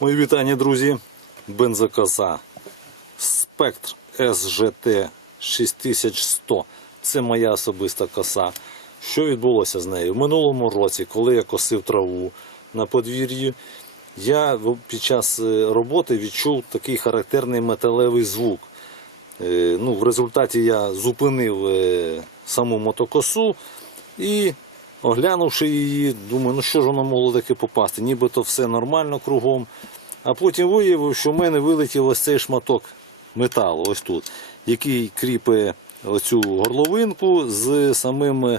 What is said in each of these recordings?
Мої вітання, друзі. Бензокоса Спектр SGT 6100. Це моя особиста коса. Що відбулося з нею? В минулому році, коли я косив траву на подвір'ї, я під час е, роботи відчув такий характерний металевий звук. Е, Ну, в результаті я зупинив е, саму мотокосу і, оглянувши її, думаю, ну що ж воно могло таке попасти? Нібито все нормально кругом. А потім виявив, що в мене вилетів ось цей шматок металу, ось тут, який кріпить оцю горловинку з самим,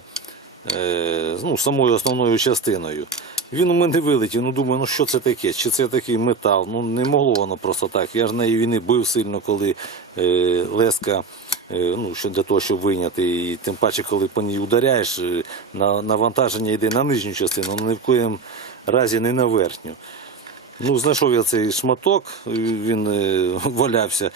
е, ну, самою основною частиною. Він у мене вилетів, ну думаю, ну що це таке? Чи це такий метал? Ну не могло воно просто так. Я ж нею і не бив сильно, коли е, леска, ну, що для того, щоб вийняти. І тим паче, коли по ній ударяєш, е, на, навантаження йде на нижню частину, ну, ні в коєму разі не на верхню. Ну, знайшов я цей шматок, він е, валявся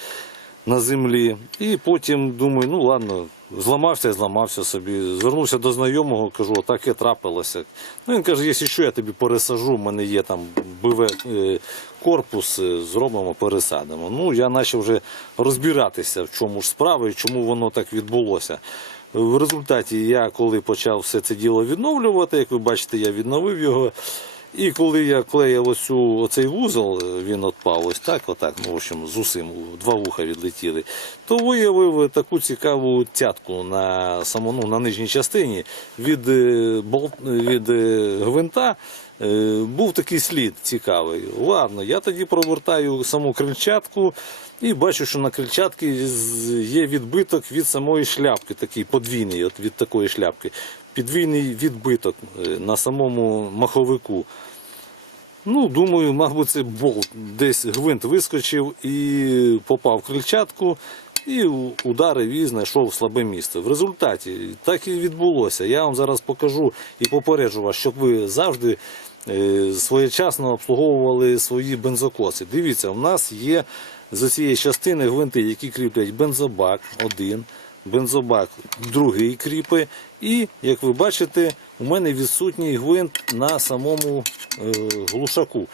на землі. І потім думаю, ну ладно, зламався і зламався собі. Звернувся до знайомого, кажу, таке трапилося. Ну, він каже, якщо що, я тобі пересажу, в мене є там БВ е, корпус, е, зробимо, пересадимо. Ну, я почав вже розбиратися, в чому ж справа і чому воно так відбулося. В результаті я, коли почав все це діло відновлювати, як ви бачите, я відновив його. І коли я клеїв оцю, оцей вузол, він отпав ось так, отак, ну, в общем, з усім, два вуха відлетіли, то виявив таку цікаву цятку на саму, ну, на нижній частині від, е, від е, гвинта. е, Був такий слід цікавий. Ладно, я тоді провертаю саму крильчатку і бачу, що на крильчатці є відбиток від самої шляпки, такий подвійний, от від такої шляпки. Підвійний відбиток е, на самому маховику. Ну, думаю, мабуть, це болт. Десь гвинт вискочив і попав в крильчатку, і ударив і знайшов слабе місце. В результаті так і відбулося. Я вам зараз покажу і попереджу вас, щоб ви завжди е, своєчасно обслуговували свої бензокоси. Дивіться, у нас є з цієї частини гвинти, які кріплять бензобак один, бензобак другий кріпи. І, як ви бачите, у мене відсутній гвинт на самому е, глушаку.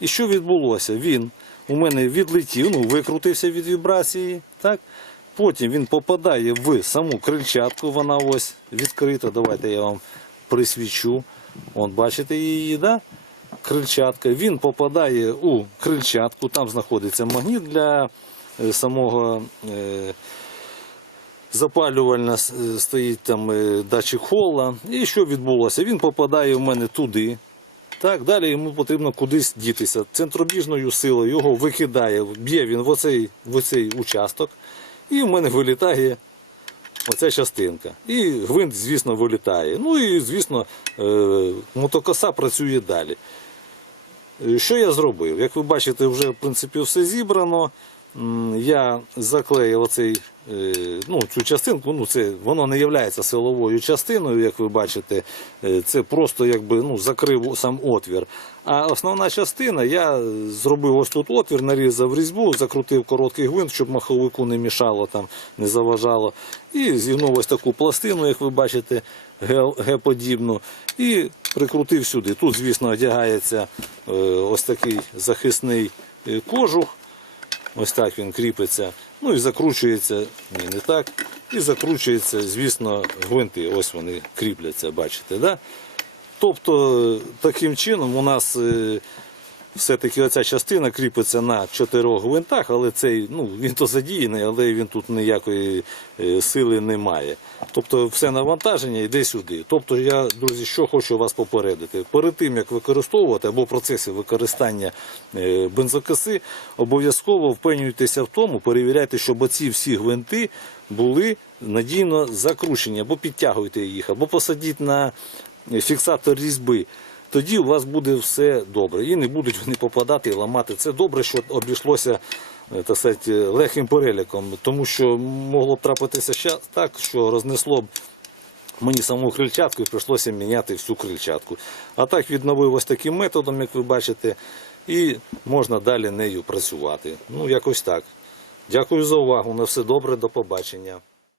І що відбулося? Він у мене відлетів, ну, викрутився від вібрації. так? Потім він попадає в саму крильчатку, вона ось відкрита. Давайте я вам присвічу. Вон, бачите її, да? крильчатка. Він попадає у крильчатку, там знаходиться магніт для е, самого. Е, запалювальна е, стоїть там е, датчик холла. І що відбулося? Він попадає в мене туди. Так, далі йому потрібно кудись дітися. Центробіжною силою його викидає, б'є він в оцей, в оцей участок, і в мене вилітає оця частинка. І гвинт, звісно, вилітає. Ну і, звісно, е, мотокоса працює далі. Що я зробив? Як ви бачите, вже в принципі все зібрано. Я заклеїв оцей, е, ну, цю частинку, ну, це, воно не є силовою частиною, як ви бачите, Е, це просто якби, ну, закрив сам отвір. А основна частина, я зробив ось тут отвір, нарізав різьбу, закрутив короткий гвинт, щоб маховику не мішало, там, не заважало. І зігнув ось таку пластину, як ви бачите, Г- Г-подібну, і прикрутив сюди. Тут, звісно, одягається е, ось такий захисний кожух. Ось так він кріпиться. Ну і закручується, ні, не так. І закручується, звісно, гвинти. Ось вони кріпляться, бачите, да? Тобто, таким чином у нас е, все-таки оця частина кріпиться на чотирьох гвинтах, але цей, ну, він то задіяний, але він тут ніякої е, сили не має. Тобто все навантаження йде сюди. Тобто я, друзі, що хочу вас попередити. Перед тим, як використовувати або в процесі використання е, бензокоси, обов'язково впевнюйтеся в тому, перевіряйте, щоб оці всі гвинти були надійно закручені, або підтягуйте їх, або посадіть на фіксатор різьби тоді у вас буде все добре. І не будуть вони попадати і ламати. Це добре, що обійшлося так сказати, легким переліком, тому що могло б трапитися ще так, що рознесло б мені саму крильчатку і прийшлося міняти всю крильчатку. А так відновив ось таким методом, як ви бачите, і можна далі нею працювати. Ну, якось так. Дякую за увагу. На все добре, до побачення.